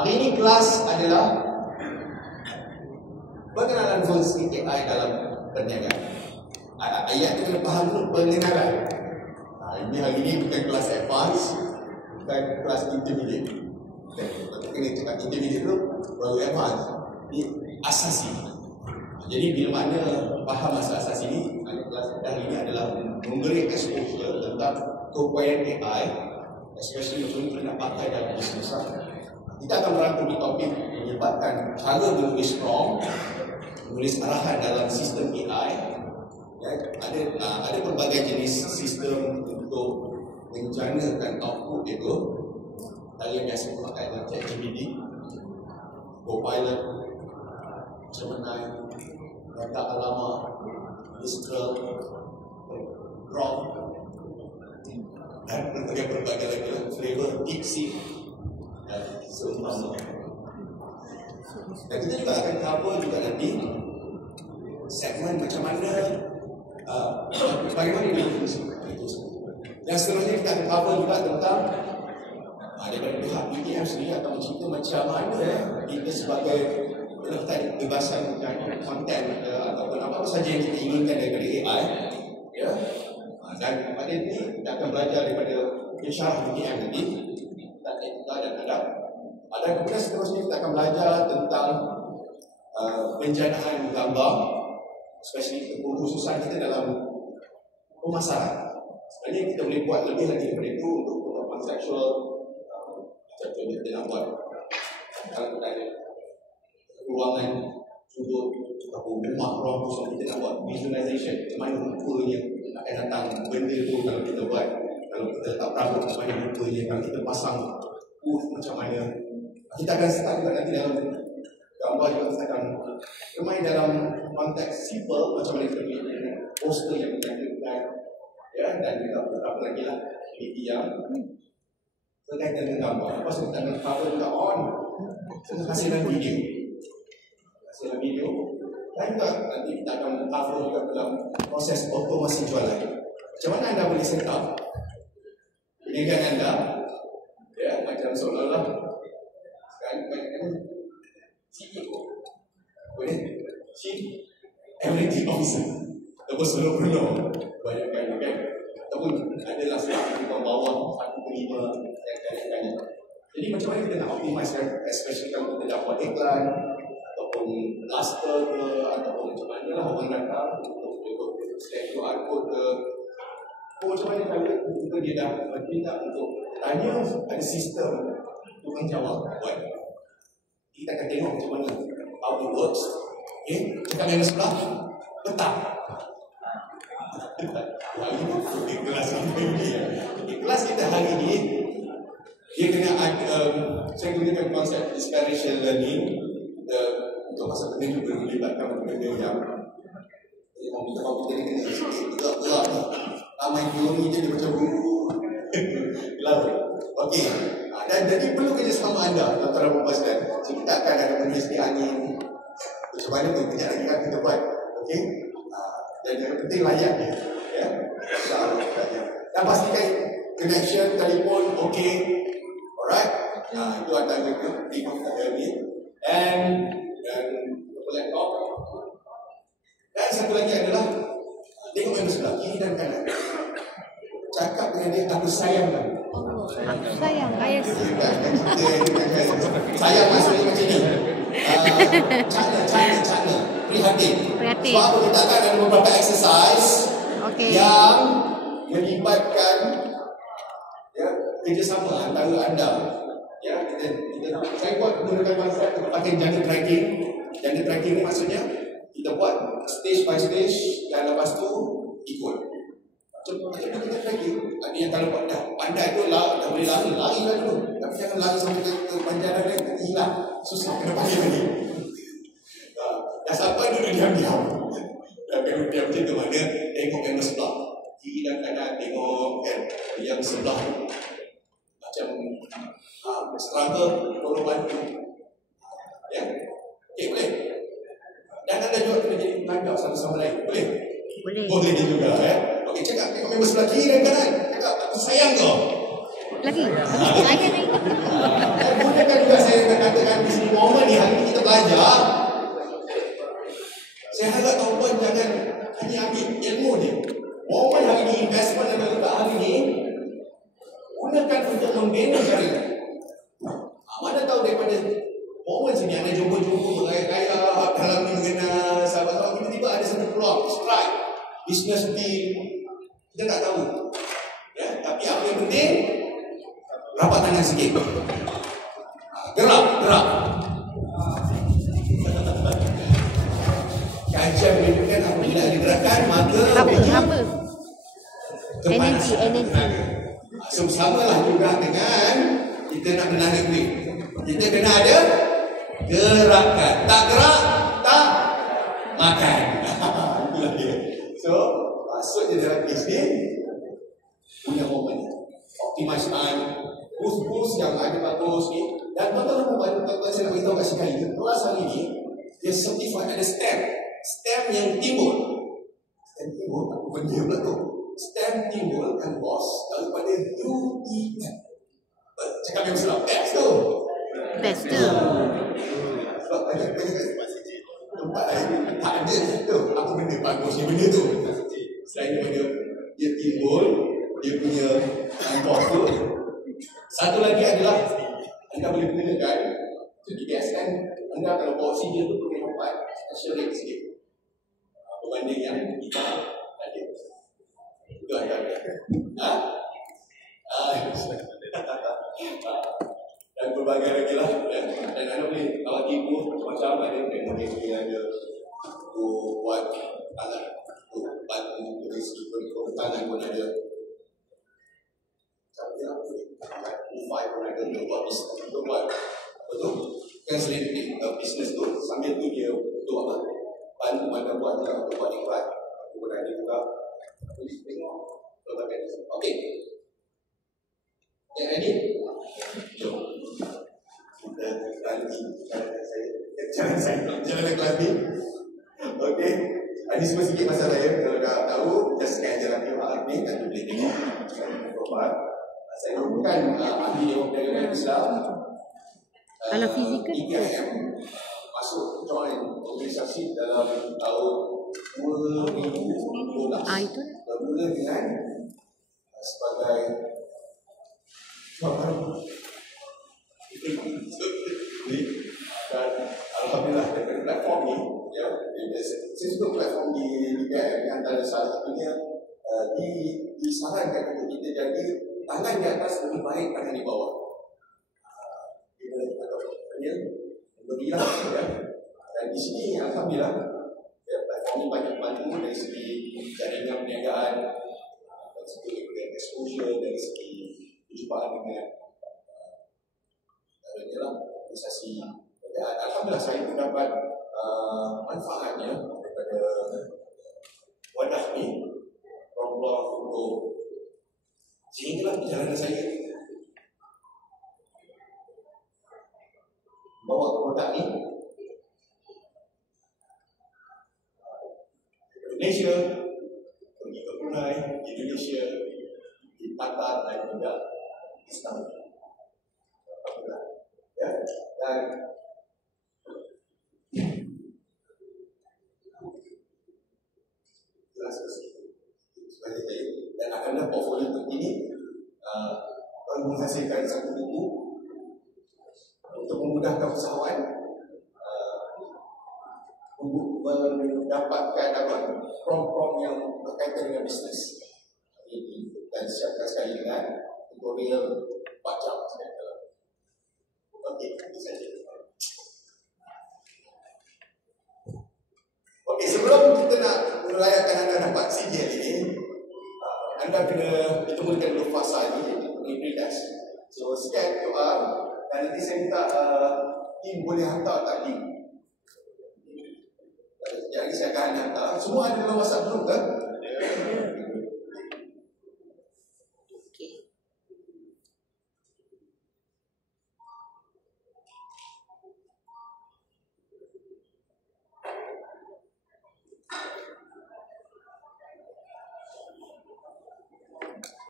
Hari ini kelas adalah pengenalan full skill AI dalam perniagaan. Ayat itu kena faham dulu, pengenalan. Ini hari ini bukan kelas advance, bukan kelas intermediate. Kena cakap intermediate dulu, baru advance. Ini asasi. Jadi bila mana faham asas ini, kelas hari ini adalah memberi exposure tentang keupayaan AI, especially macam mana nak pakai dalam bisnes. Kita akan merangkum di topik menyebabkan cara menulis prompt, menulis arahan dalam sistem AI. Ya, ada pelbagai jenis sistem untuk menjanakan output itu. Yang biasa pakai dalam ChatGPT, Copilot, Gemini, data alamat, Mistral, Grok, dan berbagai lagi flavor DeepSeek dan seumpama. Dan kita juga akan cover juga nanti segmen macam mana bagaimana itu. Dan seterusnya kita akan cover juga tentang daripada pihak UTM sendiri akan mencerita macam mana kita sebagai penyertai kebebasan konten ataupun apa saja yang kita inginkan daripada AI, ya. Dan pada ini kita akan belajar daripada syarah UTM nanti tentang etika dan adab. Dan kemudian seterusnya kita akan belajar tentang penjanaan gambar, especially kekhususan kita dalam pemasaran. Sebenarnya kita boleh buat lebih lagi daripada itu untuk pengetahuan seksual. Contohnya kita nak buat kalau kita ada ruangan sudut ataupun rumah ruang kosong, kita nak buat visualization mana rupanya akan datang benda tu kalau kita buat, kalau kita letak perabot mana rupanya, kalau kita pasang macam mana. Kita akan start juga nanti dalam gambar juga kita akan bermain dalam konteks simple macam mana kita punya poster yang kita lakukan, ya, dan juga beberapa lagi lah aktiviti yang berkaitan dengan gambar. Lepas tu kita akan cover juga on hasilkan video. Hasilkan video. Dan juga nanti kita akan cover juga dalam proses otomasi jualan. Macam mana anda boleh set up perniagaan anda, ya, macam seolah-olah sekarang banyak CEO, boleh Chief Everything Officer ataupun solopreneur, banyak kan, ataupun adalah seorang di bawah satu kelima yang kali-kali. Jadi macam mana kita nak optimiskan, especially kalau kita dapat iklan ataupun plaster ke, ataupun macam mana lah orang datang untuk scan QR code ke, macam mana kalau kita dia dah minta untuk tanya, ada sistem untuk menjawab buat. Kita akan tengok macam mana how it works. Okay, cakap yang sebelah petang. Hari ini kelas kelas kita hari ini dia kena saya gunakan konsep inspiration learning untuk masa benda juga melibatkan benda yang komputer ni kena gerak ramai biologi je dia macam lalu. Okey, dan jadi perlu kerjasama anda antara mempastikan. So kita akan ada menulis di angin macam mana tu kejap lagi kan kita buat. Okey, dan yang penting layak dia, ya, insyaAllah. Dan pastikan connection telefon okey. Alright, itu antara di komputer ni dan laptop. Dan satu lagi adalah tengok yang sebelah kiri dan kanan, cakap dengan dia, aku sayang kan. Sayang, ayah. Sayang maksudnya macam ni. Cana, prihatin. Sebab apa kita akan ada beberapa exercise yang melibatkan, ya, kerjasama antara anda. Ya, saya buat menggunakan konsep pakai jangka tracking. Jangka tracking ni maksudnya kita buat stage by stage dan lepas tu ikut. Macam kita tracking. Ada yang kalau buat dah pandai tu lah, dah boleh lari lah dulu. Tapi jangan lari sampai ke panjang dia nanti hilang. Susah kena pakai lagi. Dah sampai dulu diam-diam. Dan kalau diam macam tu mana tengok yang sebelah kiri dan kanan, tengok kan yang sebelah macam struggle, tolong bantu. Ya, okey, boleh. Dan anda juga kena jadi penanggap sama-sama lain, boleh? Boleh juga, ya. Okey, cakap tengok member sebelah kiri dan kanan. Cakap, aku sayang kau. Lagi, saya ni. Dan gunakan juga saya kata Anda tahu daripada momen sini anda jumpa-jumpa berkaya-kaya dalam ni mengenal sahabat-sahabat, tiba-tiba ada satu peluang strike business deal, kita tak tahu ya. Tapi apa yang penting, rapat tangan sikit, gerak kajian menunjukkan apabila ada gerakan maka Apa? Energi. So samalah juga dengan kita nak menarik duit, kita kena ada gerakan. Tak gerak, tak makan. Itulah dia. So maksudnya dalam bisnes punya momen, optimize time, boost yang ada bagus ni. Dan tuan-tuan saya nak beritahu kat sekali, kelas hari ni dia certified ada stem yang timbul. Stem timbul, apa benda pula tu? Stem timbul kan bos daripada UEM. Cakap yang salah, test tu. Sebab banyak tempat lain tak ada tu. Apa benda bagusnya benda tu? Selain daripada dia timbul, dia punya bos tu. Satu lagi adalah anda boleh gunakan jadi gas kan. Anda kalau bawa oksigen tu boleh nampak special rate sikit berbanding yang kita ada. Itu ada. Dan berbagai lagi lah. Dan anda boleh bagi pun macam-macam ada. Ada buat tangan, bantu dari segi tangan pun ada. Ufai pun ada untuk buat bisnes, untuk buat apa tu? Kan selain bisnes tu, sambil tu dia untuk apa? Bantu anda buat juga untuk buat iklan. Kemudian ada juga boleh tengok berbagai. Okey. Yang ini, jom kita lanjut jalan kelas ni. Okey. Ini semua sikit pasal saya. Kalau dah tahu, just scan jalan QR ni dan boleh tengok profil. Saya bukan ahli yang berdagangan Islam. Kalau fizikal 3M masuk join organisasi dalam tahun 2012. Itu bermula dengan sebagai dan alhamdulillah daripada platform ni ya, saya suka platform di 3M antara salah satunya disarankan untuk kita jadi tangan di atas lebih baik tangan di bawah. Dia berilah ya. Dan di sini alhamdulillah ya, platform ini banyak bantu dari segi jaringan perniagaan, dari segi exposure, dari segi perjumpaan dengan organisasi perniagaan. Alhamdulillah saya pun dapat manfaatnya daripada wadah ini, peluang untuk sehinggalah perjalanan saya bawa produk ni Indonesia, pergi ke Brunei, Indonesia, di Qatar dan juga Istanbul. Ya, dan jelas sebagai saya dan akanlah portfolio terkini menghasilkan satu buku untuk memudahkan usahawan mendapatkan prom yang berkaitan dengan bisnes. Dan siapkan sekali dengan tutorial 4 jam. Okey, itu saja. Okey, sebelum kita nak merayakan anda dapat CGL ini, anda kena ditemukan dulu fasa ini, pre-test. So, scan QR dan nanti saya minta tim boleh hantar tak link. Jadi saya akan hantar. Semua ada dalam WhatsApp group kan?